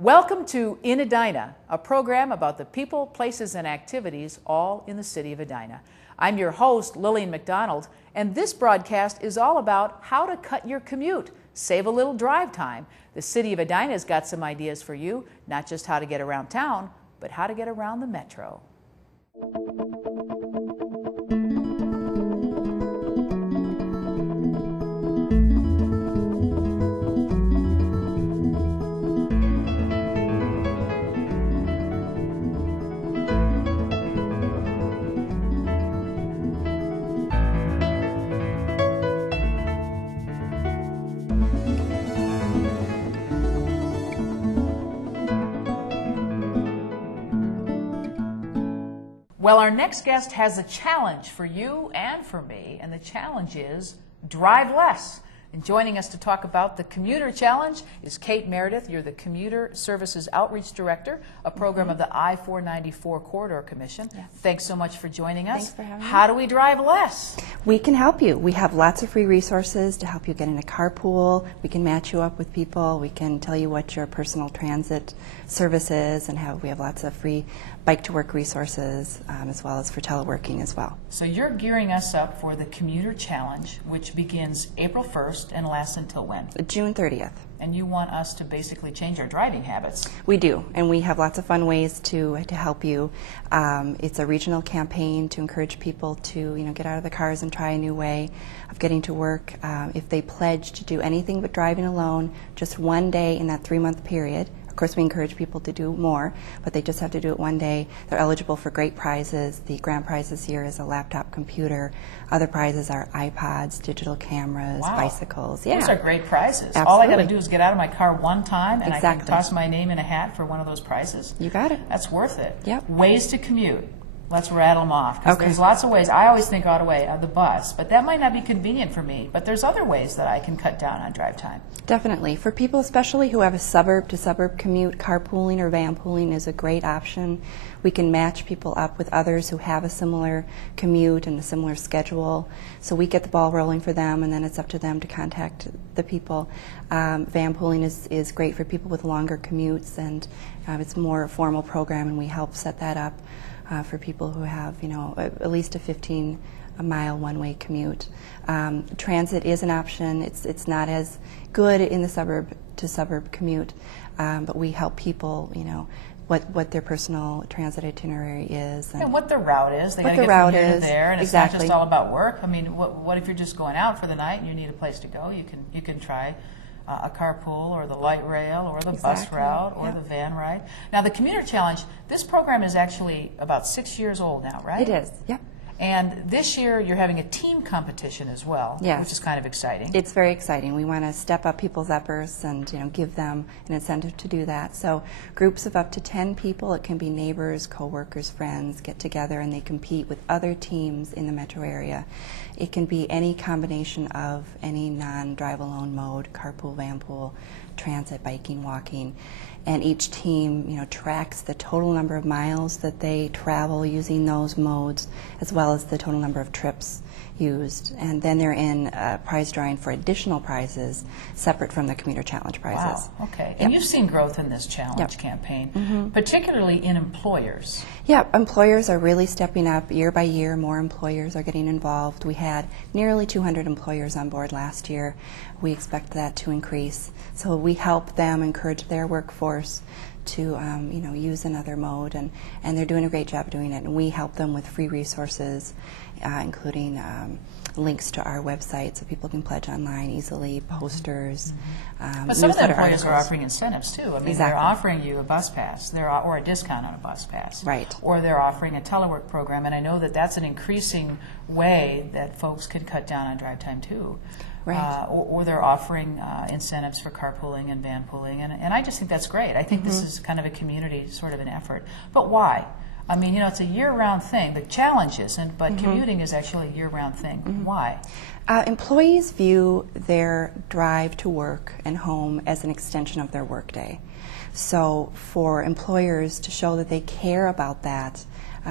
Welcome to In Edina, a program about the people, places, and activities all in the city of Edina. I'm your host, Lillian McDonald, and this broadcast is all about how to cut your commute, save a little drive time. The city of Edina has got some ideas for you, not just how to get around town, but how to get around the metro. Well, our next guest has a challenge for you and for me, and the challenge is drive less. And joining us to talk about the Commuter Challenge is Kate Meredith. You're the Commuter Services Outreach Director, a program of the I-494 Corridor Commission. Yes. Thanks so much for joining us. Thanks for having me. How do we drive less? We can help you. We have lots of free resources to help you get in a carpool. We can match you up with people. We can tell you what your personal transit service is, and we have lots of free bike-to-work resources, as well as for teleworking as well. So you're gearing us up for the Commuter Challenge, which begins April 1st and lasts until when? June 30th. And you want us to basically change our driving habits. We do, and we have lots of fun ways to help you. It's a regional campaign to encourage people to get out of the cars and try a new way of getting to work. If they pledge to do anything but driving alone, just one day in that 3-month period. Of course, we encourage people to do more, but they just have to do it one day. They're eligible for great prizes. The grand prize this year is a laptop computer. Other prizes are iPods, digital cameras, Wow. bicycles. Those are great prizes. Absolutely. All I got to do is get out of my car one time, and I can Exactly. toss my name in a hat for one of those prizes. You got it. That's worth it. Yep. Ways to commute. Let's rattle them off, because Okay. there's lots of ways. I always think out of way the bus, but that might not be convenient for me. But there's other ways that I can cut down on drive time. Definitely. For people especially who have a suburb-to-suburb commute, carpooling or vanpooling is a great option. We can match people up with others who have a similar commute and a similar schedule. So we get the ball rolling for them, and then it's up to them to contact the people. Vanpooling is great for people with longer commutes, and it's a more formal program, and we help set that up for people who have, at least a 15-mile one-way commute. Transit is an option. It's not as good in the suburb-to-suburb commute, but we help people, what their personal transit itinerary is. And what the route is. They got to the get route from here to is. there, and Exactly. it's not just all about work. I mean, what if you're just going out for the night and you need a place to go? You can try a carpool or the light rail or the bus Exactly. route or Yep. the van ride. Now, the Commuter Challenge, this program is actually about 6 years old now, right? It is, yep. And this year you're having a team competition as well, Yes. which is kind of exciting. It's very exciting. We want to step up people's efforts and give them an incentive to do that. So groups of up to 10 people, it can be neighbors, coworkers, friends, get together and they compete with other teams in the metro area. It can be any combination of any non-drive alone mode, carpool, vanpool, transit, biking, walking. And each team, tracks the total number of miles that they travel using those modes, as well as the total number of trips used. And then they're in prize drawing for additional prizes separate from the Commuter Challenge prizes. Wow, okay. Yep. And you've seen growth in this challenge Yep. campaign, particularly in employers. Yeah, employers are really stepping up year by year. More employers are getting involved. We had nearly 200 employers on board last year. We expect that to increase. So we help them encourage their workforce to use another mode, and they're doing a great job doing it. And we help them with free resources, including links to our website so people can pledge online easily, posters. But some of the newsletter employers are articles. offering incentives too. I mean, Exactly. they're offering you a bus pass, or a discount on a bus pass, Right. Or they're offering a telework program, and I know that that's an increasing way that folks can cut down on drive time too. Right. Or they're offering incentives for carpooling and vanpooling, and I just think that's great. I think this is kind of a community sort of an effort. But why? I mean, it's a year-round thing. The challenge isn't, but commuting is actually a year-round thing. Why? Employees view their drive to work and home as an extension of their workday. So for employers to show that they care about that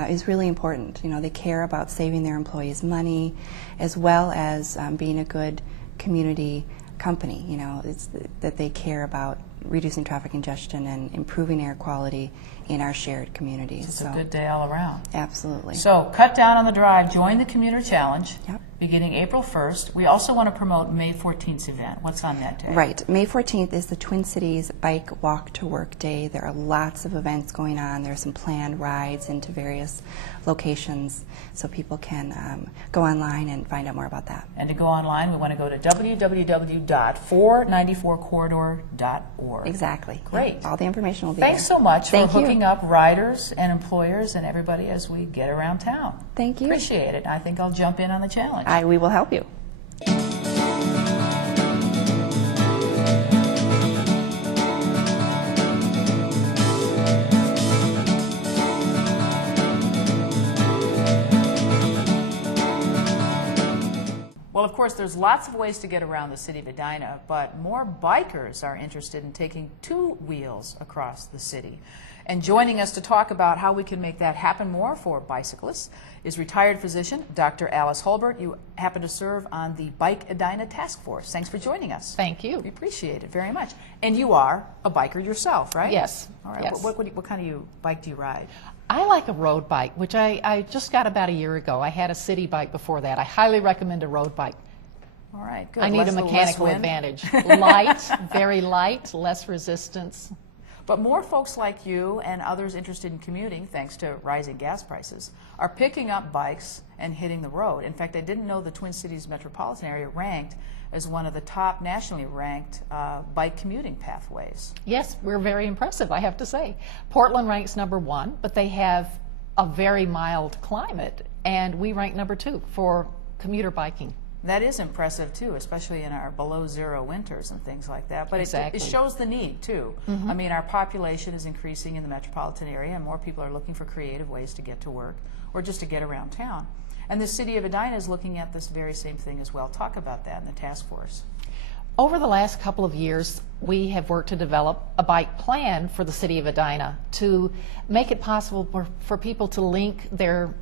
is really important. They care about saving their employees money, as well as being a good community company. It's that they care about reducing traffic congestion and improving air quality in our shared communities. It's a good day all around. Absolutely. So cut down on the drive, join the Commuter Challenge. Yep. Beginning April 1st. We also want to promote May 14th's event. What's on that day? Right. May 14th is the Twin Cities Bike Walk to Work Day. There are lots of events going on. There are some planned rides into various locations, so people can go online and find out more about that. And to go online, we want to go to www.494corridor.org. Exactly. Great. Yep. All the information will be Thanks there. so much Thank for you. hooking up riders and employers and everybody as we get around town. Thank you. Appreciate it. I think I'll jump in on the challenge. We will help you. Well, of course, there's lots of ways to get around the city of Edina, but more bikers are interested in taking two wheels across the city. And joining us to talk about how we can make that happen more for bicyclists is retired physician Dr. Alice Holbert. You happen to serve on the Bike Edina Task Force. Thanks for joining us. Thank you. We appreciate it very much. And you are a biker yourself, right? Yes. All right. Yes. What kind of bike do you ride? I like a road bike, which I just got about a year ago. I had a city bike before that. I highly recommend a road bike. All right, good. I need a mechanical advantage. Light, very light, less resistance. But more folks like you and others interested in commuting, thanks to rising gas prices, are picking up bikes and hitting the road. In fact, I didn't know the Twin Cities metropolitan area ranked as one of the top nationally ranked bike commuting pathways. Yes, we're very impressive, I have to say. Portland ranks #1, but they have a very mild climate, and we rank #2 for commuter biking. That is impressive, too, especially in our below-zero winters and things like that. But Exactly. it shows the need, too. I mean, our population is increasing in the metropolitan area, and more people are looking for creative ways to get to work or just to get around town. And the city of Edina is looking at this very same thing as well. Talk about that in the task force. Over the last couple of years, we have worked to develop a bike plan for the city of Edina to make it possible for people to link their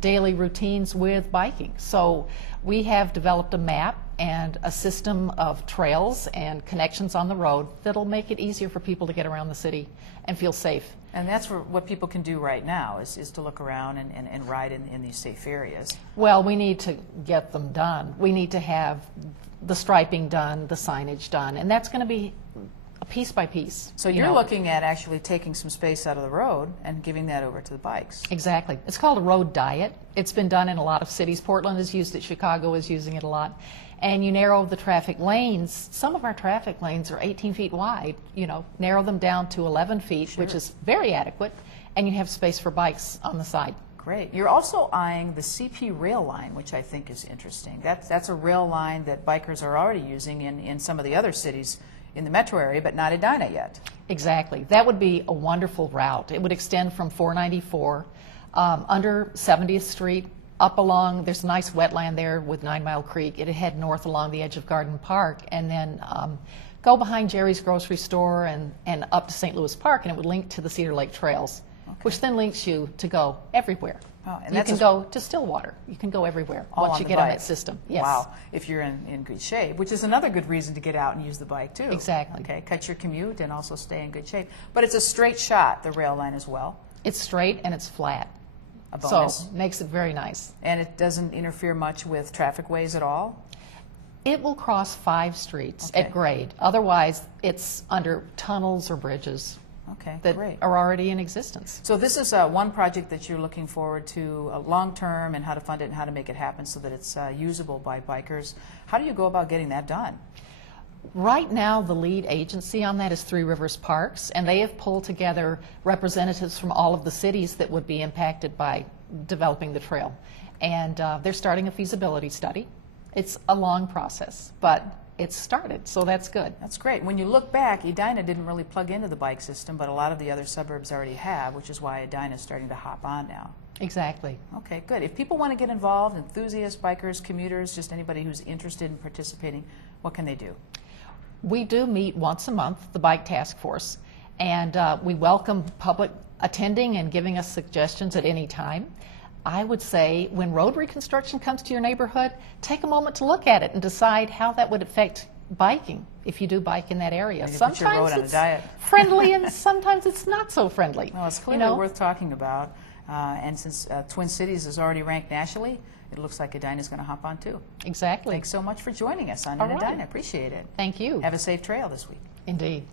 daily routines with biking. So we have developed a map and a system of trails and connections on the road that'll make it easier for people to get around the city and feel safe. And that's what people can do right now is to look around and ride in these safe areas. Well, we need to get them done. We need to have the striping done, the signage done, and that's going to be piece by piece. So you're looking at actually taking some space out of the road and giving that over to the bikes. Exactly. It's called a road diet. It's been done in a lot of cities. Portland has used it. Chicago is using it a lot. And you narrow the traffic lanes. Some of our traffic lanes are 18 feet wide. Narrow them down to 11 feet, Sure. which is very adequate, and you have space for bikes on the side. Great. You're also eyeing the CP rail line, which I think is interesting. That's a rail line that bikers are already using in some of the other cities in the metro area, but not Edina yet. Exactly. That would be a wonderful route. It would extend from 494 under 70th Street up along, there's a nice wetland there with 9 Mile Creek. It'd head north along the edge of Garden Park and then go behind Jerry's grocery store and up to St. Louis Park, and it would link to the Cedar Lake Trails, which then links you to go everywhere. Oh, and you can go to Stillwater. You can go everywhere once you get on that system. Yes. Wow, if you're in good shape, which is another good reason to get out and use the bike too. Exactly. Okay, cut your commute and also stay in good shape. But it's a straight shot, the rail line as well. It's straight and it's flat. A bonus. So makes it very nice. And it doesn't interfere much with traffic ways at all? It will cross 5 streets Okay. at grade. Otherwise, it's under tunnels or bridges Okay, that great. are already in existence. So this is one project that you're looking forward to long term, and how to fund it and how to make it happen so that it's usable by bikers. How do you go about getting that done? Right now, the lead agency on that is Three Rivers Parks, and they have pulled together representatives from all of the cities that would be impacted by developing the trail. And they're starting a feasibility study. It's a long process, but it's started, so that's good. That's great. When you look back, Edina didn't really plug into the bike system, but a lot of the other suburbs already have, which is why Edina is starting to hop on now. Exactly. Okay, good. If people want to get involved, enthusiasts, bikers, commuters, just anybody who's interested in participating, what can they do? We do meet once a month, the Bike Task Force, and we welcome public attending and giving us suggestions at any time. I would say when road reconstruction comes to your neighborhood, take a moment to look at it and decide how that would affect biking, if you do bike in that area. Maybe put your road on a it's diet. friendly and sometimes it's not so friendly. Well, it's clearly worth talking about. And since Twin Cities is already ranked nationally, it looks like Edina's going to hop on too. Exactly. Thanks so much for joining us on All Edina. right. Appreciate it. Thank you. Have a safe trail this week. Indeed.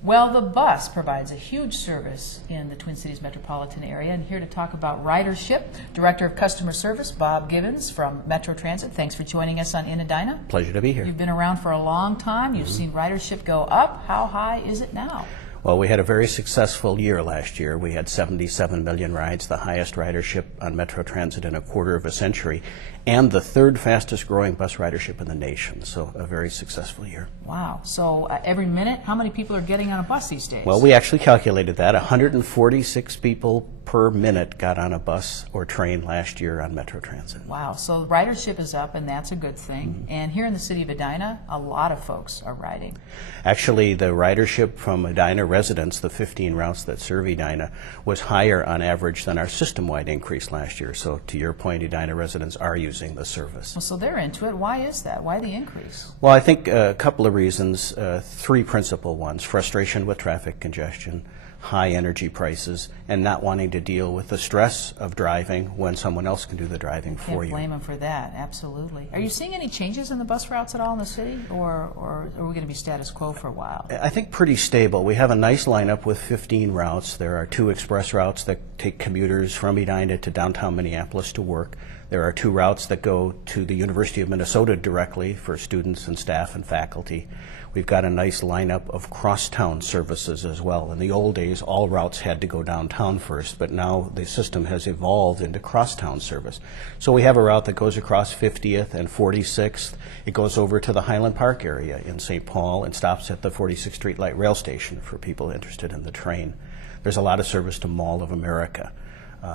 Well, the bus provides a huge service in the Twin Cities metropolitan area, and here to talk about ridership, Director of Customer Service, Bob Gibbons from Metro Transit. Thanks for joining us on In Edina. Pleasure to be here. You've been around for a long time. You've seen ridership go up. How high is it now? Well, we had a very successful year last year. We had 77 million rides, the highest ridership on Metro Transit in a quarter of a century, and the third fastest growing bus ridership in the nation. So a very successful year. Wow. So every minute, how many people are getting on a bus these days? Well, we actually calculated that. 146 people per minute got on a bus or train last year on Metro Transit. Wow. So ridership is up, and that's a good thing. And here in the city of Edina, a lot of folks are riding. Actually, the ridership from Edina residents, the 15 routes that serve Edina, was higher on average than our system-wide increase last year. So to your point, Edina residents are using the service. Well, so they're into it. Why is that? Why the increase? Well, I think a couple of reasons, three principal ones: frustration with traffic congestion, high energy prices, and not wanting to deal with the stress of driving when someone else can do the driving for you. Can't blame them for that, absolutely. Are you seeing any changes in the bus routes at all in the city, or are we going to be status quo for a while? I think pretty stable. We have a nice lineup with 15 routes. There are 2 express routes that take commuters from Edina to downtown Minneapolis to work. There are 2 routes that go to the University of Minnesota directly for students and staff and faculty. We've got a nice lineup of crosstown services as well. In the old days, all routes had to go downtown first, but now the system has evolved into crosstown service. So we have a route that goes across 50th and 46th. It goes over to the Highland Park area in St. Paul and stops at the 46th Street Light Rail Station for people interested in the train. There's a lot of service to Mall of America.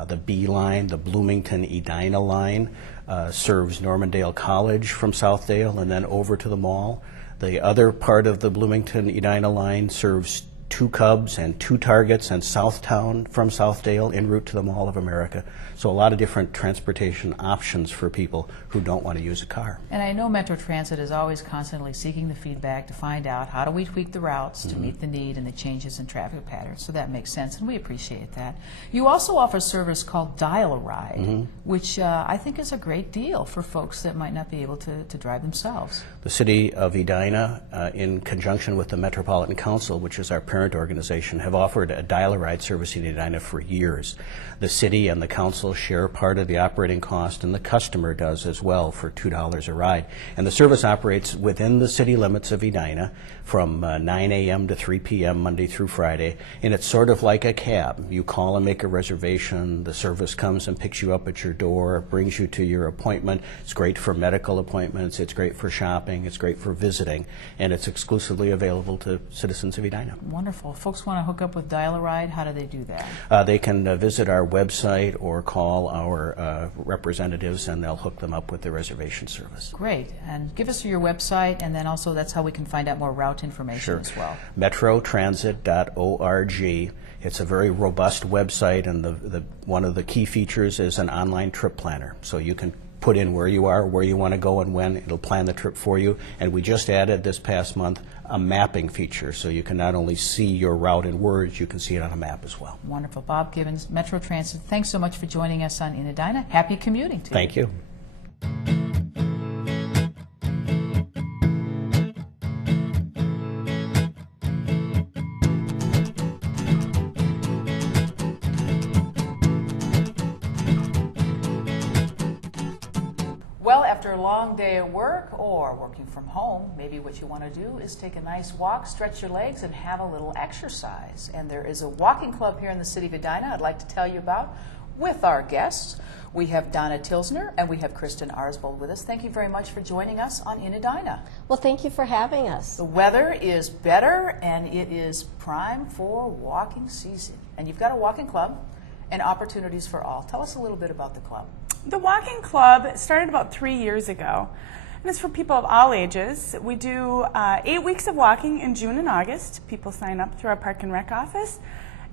The B line, the Bloomington-Edina line, serves Normandale College from Southdale and then over to the mall. The other part of the Bloomington-Edina line serves 2 Cubs and 2 Targets and Southtown from Southdale en route to the Mall of America. So a lot of different transportation options for people who don't want to use a car. And I know Metro Transit is always constantly seeking the feedback to find out how do we tweak the routes to meet the need and the changes in traffic patterns. So that makes sense, and we appreciate that. You also offer a service called Dial-A-Ride, which I think is a great deal for folks that might not be able to drive themselves. The City of Edina, in conjunction with the Metropolitan Council, which is our parent organization, have offered a Dial-A-Ride service in Edina for years. The city and the council share part of the operating cost, and the customer does as well for $2 a ride. And the service operates within the city limits of Edina from 9 a.m. to 3 p.m. Monday through Friday, and it's sort of like a cab. You call and make a reservation, the service comes and picks you up at your door, brings you to your appointment. It's great for medical appointments, it's great for shopping, it's great for visiting, and it's exclusively available to citizens of Edina. Wonderful. If folks want to hook up with Dial-A-Ride, how do they do that? They can visit our website or call our representatives, and they'll hook them up with the reservation service. Great. And give us your website, and then also that's how we can find out more route information as well. Metrotransit.org. It's a very robust website, and one of the key features is an online trip planner. So you can put in where you are, where you want to go, and when. It'll plan the trip for you. And we just added this past month a mapping feature, so you can not only see your route in words, you can see it on a map as well. Wonderful. Bob Gibbons, Metro Transit, thanks so much for joining us on In Edina. Happy commuting to you. Thank you. Well, after a long day at work or working from home, maybe what you want to do is take a nice walk, stretch your legs, and have a little exercise. And there is a walking club here in the city of Edina I'd like to tell you about with our guests. We have Donna Tilsner and we have Kristen Arsbold with us. Thank you very much for joining us on In Edina. Well, thank you for having us. The weather is better and it is prime for walking season. And you've got a walking club and opportunities for all. Tell us a little bit about the club. The walking club started about 3 years ago, and it's for people of all ages. We do 8 weeks of walking in June and August. People sign up through our Park and Rec office.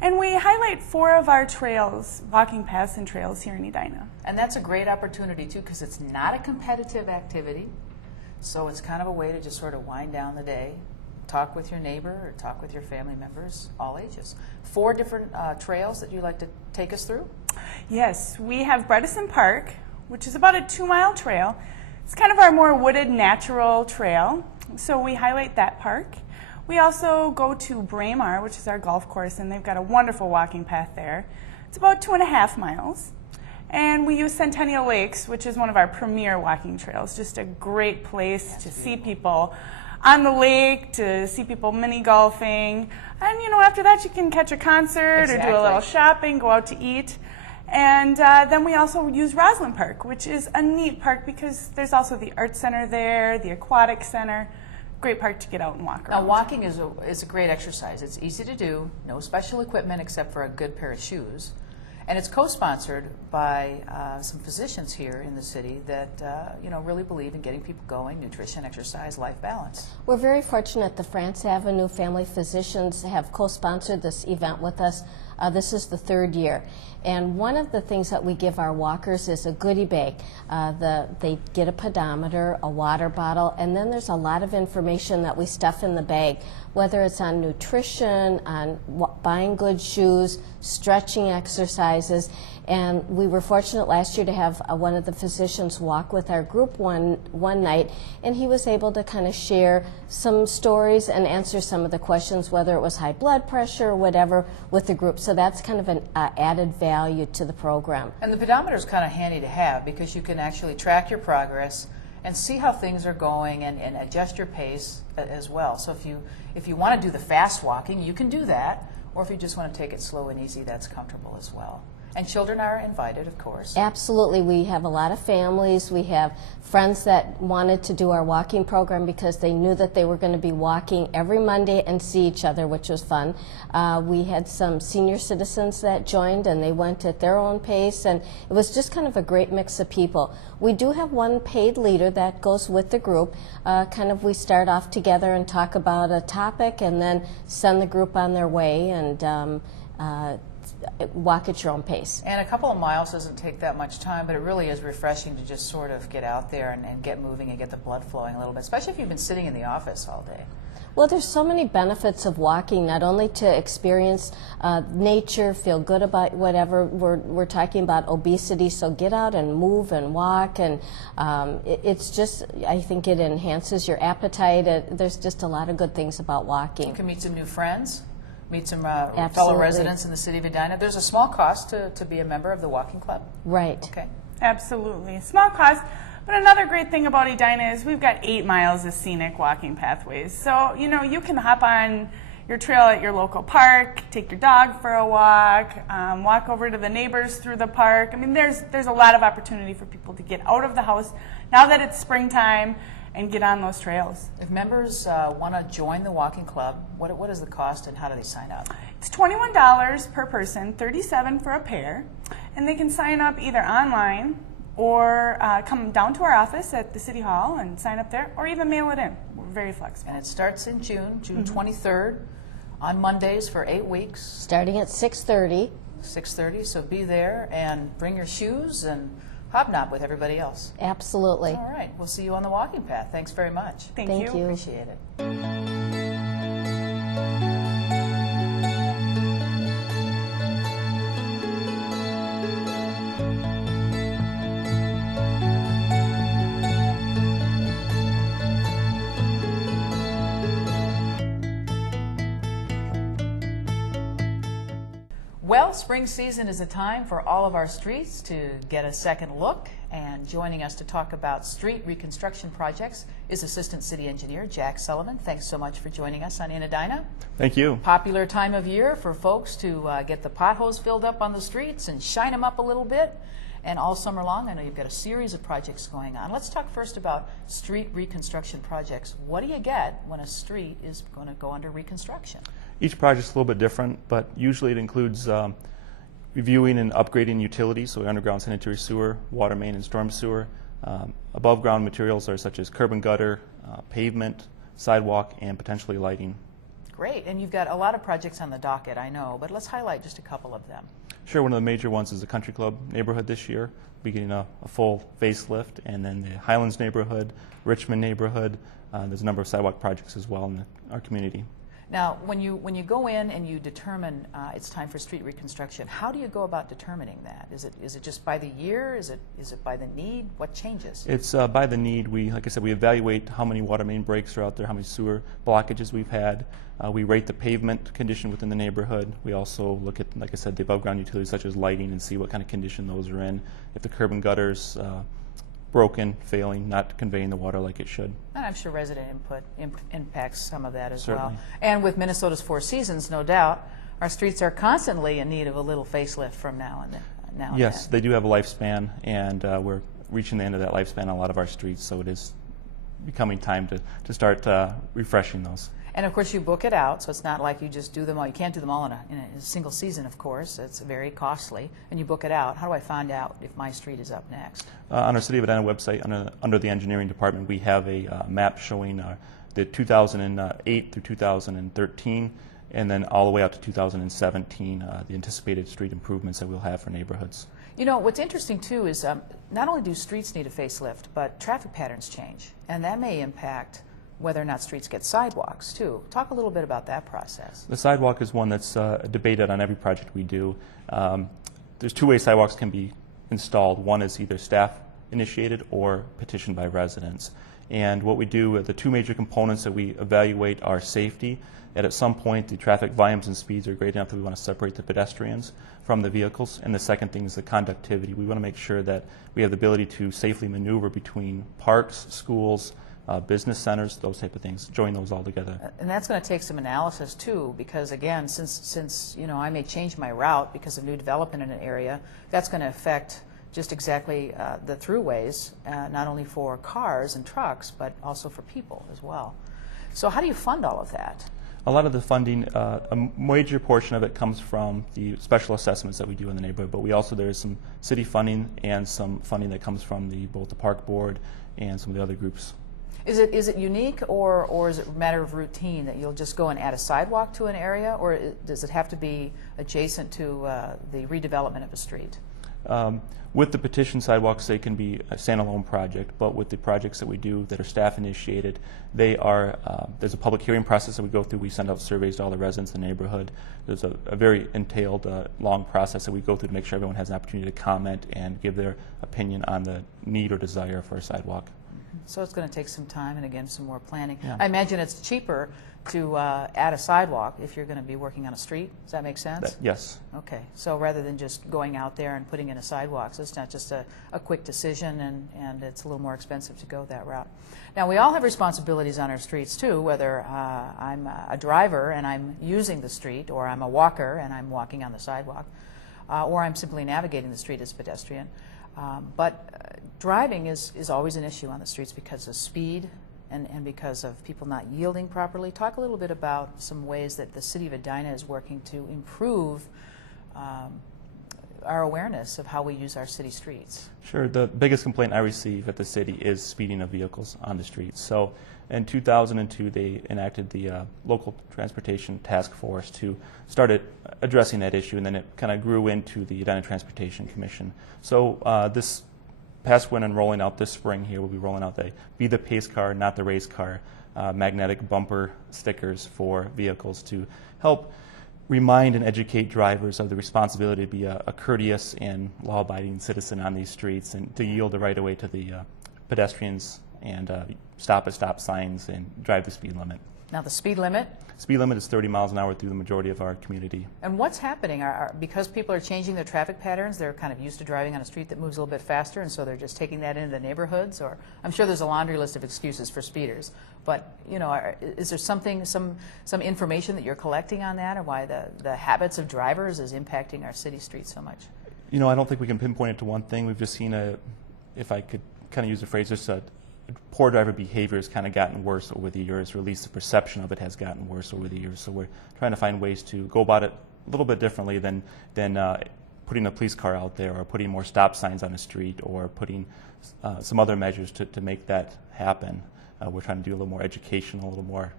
And we highlight 4 of our trails, walking paths and trails here in Edina. And that's a great opportunity, too, because it's not a competitive activity. So it's kind of a way to just sort of wind down the day, talk with your neighbor or talk with your family members, all ages. 4 different trails that you'd like to take us through? Yes, we have Bredesen Park, which is about a 2-mile trail. It's kind of our more wooded, natural trail. So we highlight that park. We also go to Braemar, which is our golf course, and they've got a wonderful walking path there. It's about 2.5 miles. And we use Centennial Lakes, which is one of our premier walking trails. Just a great place to see people on the lake, to see people mini golfing. And, you know, after that you can catch a concert or do a little shopping, go out to eat. And then we also use Roslyn Park, which is a neat park because there's also the art center there, the aquatic center. Great park to get out and walk around. Now, walking is a great exercise. It's easy to do, no special equipment except for a good pair of shoes. And it's co-sponsored by some physicians here in the city that really believe in getting people going, nutrition, exercise, life balance. We're very fortunate the France Avenue Family Physicians have co-sponsored this event with us. This is the 3rd year. And one of the things that we give our walkers is a goodie bag. They get a pedometer, a water bottle, and then there's a lot of information that we stuff in the bag, whether it's on nutrition, on buying good shoes, stretching exercises. And we were fortunate last year to have one of the physicians walk with our group one night, and he was able to kind of share some stories and answer some of the questions, whether it was high blood pressure or whatever, with the group. So that's kind of an added value to the program. And the pedometer is kind of handy to have because you can actually track your progress and see how things are going and adjust your pace as well. So if you want to do the fast walking, you can do that, or if you just want to take it slow and easy, that's comfortable as well. And children are invited, of course. Absolutely. We have a lot of families. We have friends that wanted to do our walking program because they knew that they were going to be walking every Monday and see each other, which was fun. We had some senior citizens that joined, and they went at their own pace, and it was just kind of a great mix of people. We do have one paid leader that goes with the group. We start off together and talk about a topic and then send the group on their way and walk at your own pace. And a couple of miles doesn't take that much time, but it really is refreshing to just sort of get out there and get moving and get the blood flowing a little bit, especially if you've been sitting in the office all day. Well, there's so many benefits of walking, not only to experience nature, feel good about whatever. We're talking about obesity, so get out and move and walk, and it's just, I think it enhances your appetite. There's just a lot of good things about walking. You can meet some new friends. Meet some fellow residents in the city of Edina. There's a small cost to be a member of the walking club. Right. Okay. Absolutely. Small cost. But another great thing about Edina is we've got 8 miles of scenic walking pathways. So, you can hop on your trail at your local park, take your dog for a walk, walk over to the neighbors through the park. I mean, there's a lot of opportunity for people to get out of the house now that it's springtime and get on those trails. If members want to join the walking club, what is the cost and how do they sign up? It's $21 per person, $37 for a pair, and they can sign up either online or come down to our office at the City Hall and sign up there, or even mail it in. We're very flexible. And it starts in June 23rd, on Mondays for 8 weeks. Starting at 6:30. 6:30, so be there and bring your shoes and hobnob with everybody else. Absolutely. All right, we'll see you on the walking path. Thanks very much. Thank you. Appreciate it. Well, spring season is a time for all of our streets to get a second look, and joining us to talk about street reconstruction projects is Assistant City Engineer Jack Sullivan. Thanks so much for joining us on In Edina. Thank you. Popular time of year for folks to get the potholes filled up on the streets and shine them up a little bit. And all summer long, I know you've got a series of projects going on. Let's talk first about street reconstruction projects. What do you get when a street is going to go under reconstruction? Each project is a little bit different, but usually it includes reviewing and upgrading utilities, so underground sanitary sewer, water main and storm sewer, Above ground materials are such as curb and gutter, pavement, sidewalk, and potentially lighting. Great, and you've got a lot of projects on the docket, I know, but let's highlight just a couple of them. Sure, one of the major ones is the Country Club neighborhood this year. We're getting a full facelift, and then the Highlands neighborhood, Richmond neighborhood. There's a number of sidewalk projects as well in our community. Now, when you go in and you determine it's time for street reconstruction, how do you go about determining that? Is it just by the year? Is it by the need? What changes? It's by the need. Like I said, we evaluate how many water main breaks are out there, how many sewer blockages we've had. We rate the pavement condition within the neighborhood. We also look at, like I said, the above ground utilities such as lighting and see what kind of condition those are in. If the curb and gutters broken, failing, not conveying the water like it should. And I'm sure resident input impacts some of that as Certainly. well. And with Minnesota's Four Seasons, no doubt, our streets are constantly in need of a little facelift from now and then. Yes, they do have a lifespan, and we're reaching the end of that lifespan on a lot of our streets, so it is becoming time to start refreshing those. And of course, you book it out, so it's not like you just do them all. You can't do them all in a single season, of course. It's very costly, and you book it out. How do I find out if my street is up next? On our City of Edina website, under the engineering department, we have a map showing the 2008 through 2013, and then all the way out to 2017, the anticipated street improvements that we'll have for neighborhoods. You know, what's interesting, too, is not only do streets need a facelift, but traffic patterns change, and that may impact whether or not streets get sidewalks, too. Talk a little bit about that process. The sidewalk is one that's debated on every project we do. There's two ways sidewalks can be installed. One is either staff-initiated or petitioned by residents. And what we do, the two major components that we evaluate are safety, and at some point the traffic volumes and speeds are great enough that we want to separate the pedestrians from the vehicles. And the second thing is the conductivity. We want to make sure that we have the ability to safely maneuver between parks, schools, business centers, those type of things, join those all together. And that's going to take some analysis too, because again, since you know I may change my route because of new development in an area, that's going to affect just exactly the throughways, not only for cars and trucks, but also for people as well. So how do you fund all of that? A lot of the funding, a major portion of it comes from the special assessments that we do in the neighborhood, but we also, there is some city funding and some funding that comes from both the park board and some of the other groups. Is it unique, or is it a matter of routine that you'll just go and add a sidewalk to an area, or does it have to be adjacent to the redevelopment of a street? With the petition sidewalks, they can be a standalone project, but with the projects that we do that are staff initiated, they are, there's a public hearing process that we go through. We send out surveys to all the residents in the neighborhood. There's a very entailed, long process that we go through to make sure everyone has an opportunity to comment and give their opinion on the need or desire for a sidewalk. So it's going to take some time and, again, some more planning. Yeah. I imagine it's cheaper to add a sidewalk if you're going to be working on a street. Does that make sense? Yes. Okay. So rather than just going out there and putting in a sidewalk, so it's not just a quick decision, and it's a little more expensive to go that route. Now, we all have responsibilities on our streets, too, whether I'm a driver and I'm using the street, or I'm a walker and I'm walking on the sidewalk, or I'm simply navigating the street as a pedestrian. But driving is always an issue on the streets because of speed and because of people not yielding properly. Talk a little bit about some ways that the City of Edina is working to improve our awareness of how we use our city streets. Sure. The biggest complaint I receive at the city is speeding of vehicles on the streets. So in 2002, they enacted the local transportation task force to start addressing that issue, and then it kind of grew into the Edina Transportation Commission. So this past winter and rolling out this spring here, we'll be rolling out the Be the Pace Car, Not the Race Car magnetic bumper stickers for vehicles to help remind and educate drivers of the responsibility to be a courteous and law-abiding citizen on these streets, and to yield the right of way to the pedestrians, and stop at stop signs and drive the speed limit. Now, the speed limit? Speed limit is 30 miles an hour through the majority of our community. And what's happening? Because people are changing their traffic patterns, they're kind of used to driving on a street that moves a little bit faster, and so they're just taking that into the neighborhoods? Or I'm sure there's a laundry list of excuses for speeders. But, you know, is there some information that you're collecting on that, or why the habits of drivers is impacting our city streets so much? You know, I don't think we can pinpoint it to one thing. We've just seen if I could kind of use the phrase, just poor driver behavior has kind of gotten worse over the years, or at least the perception of it has gotten worse over the years. So we're trying to find ways to go about it a little bit differently than putting a police car out there, or putting more stop signs on the street, or putting some other measures to make that happen. We're trying to do a little more educational, a little more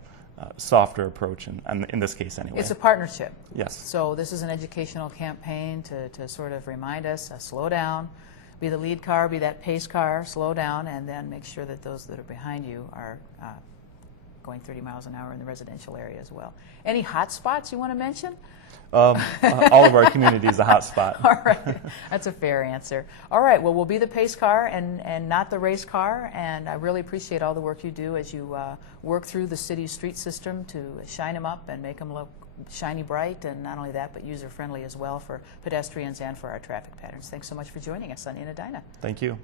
softer approach, and in this case anyway. It's a partnership. Yes. So this is an educational campaign to sort of remind us, slow down, be the lead car, be that pace car, slow down, and then make sure that those that are behind you are going 30 miles an hour in the residential area as well. Any hot spots you want to mention? All of our community is a hot spot. All right, that's a fair answer. All right, well, we'll be the pace car and not the race car, and I really appreciate all the work you do as you work through the city's street system to shine them up and make them look shiny bright, and not only that, but user-friendly as well for pedestrians and for our traffic patterns. Thanks so much for joining us on In Edina. Thank you.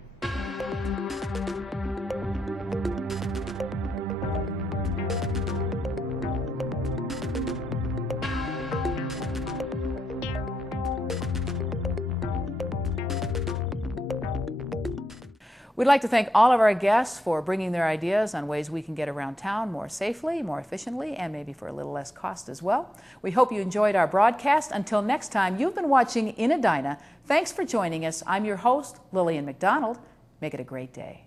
We'd like to thank all of our guests for bringing their ideas on ways we can get around town more safely, more efficiently, and maybe for a little less cost as well. We hope you enjoyed our broadcast. Until next time, you've been watching In Edina. Thanks for joining us. I'm your host, Lillian McDonald. Make it a great day.